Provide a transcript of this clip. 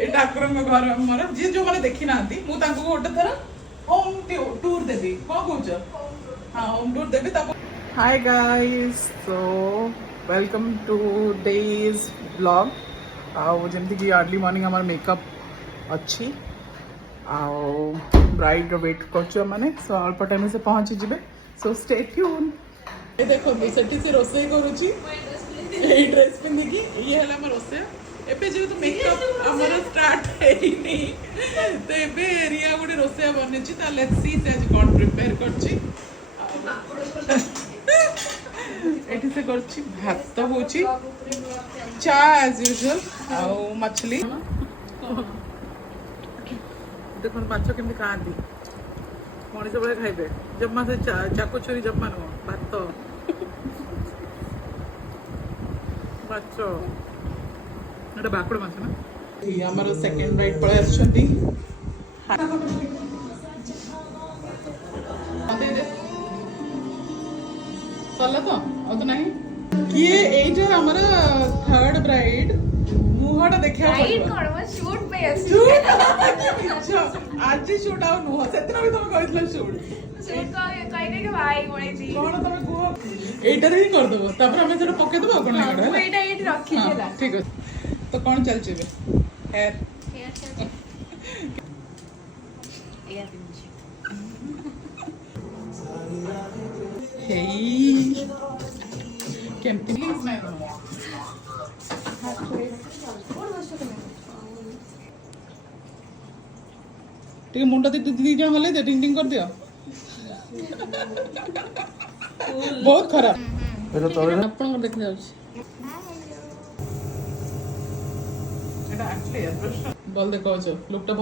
ए ठाकुर घर मोर जी जो मैंने देखी ना मु गोटे थर होम टूर देवी कौन कौच हाँ home tour Devi hi guys so welcome to days blog आउ जमती कि अर्ली मॉर्निंग हमार मेकअप अच्छी आउ ब्राइड वेट कर मैंने सो अल्प टाइम से पहुँची जी सो स्टे ट्यून देखो से रोसे करुच्ची ड्रेस पिंधिकी ये है रोसे एबे जेहेतु मेकअप हमर स्टार्ट हेनी तो एबे रिया गोटे रोसैया बनेछि ता लेट्स सी से आज कोन प्रिपेयर करछि एठी से करछि भात होछि चा एज यूजुअल आ मछली देखो माछ केमति खांती मनीष बड़े खाइबे जम्मा से चाको छुरी जम्मा नो भात माछ এটা বাকড় মাছ না এই আমার সেকেন্ড রাইড পড়ে আসছেন সরলা তো ও তো নাই কি এইটা আমার থার্ড ব্রাইড মুহটা দেখা রাইড করব শুট পে আছে আচ্ছা আজ শুট আউ নুহ সেদিন আমি তুমি কইছিল শুট শুট কই দেখে ভাই বলেছি কোন তুমি কুহ এইটারে হি কর দেবো তারপর আমি সেটা পকে দেবো কোন এগুলা এইটা এইটা রাখি দিলা ঠিক আছে तो कौन चल चुके हेयर केमती ठीक मुंडा दी जन हले दे टिंग टिंग कर दियो बहुत खराब आपण को देख जाउछ बोल देखो लुकटा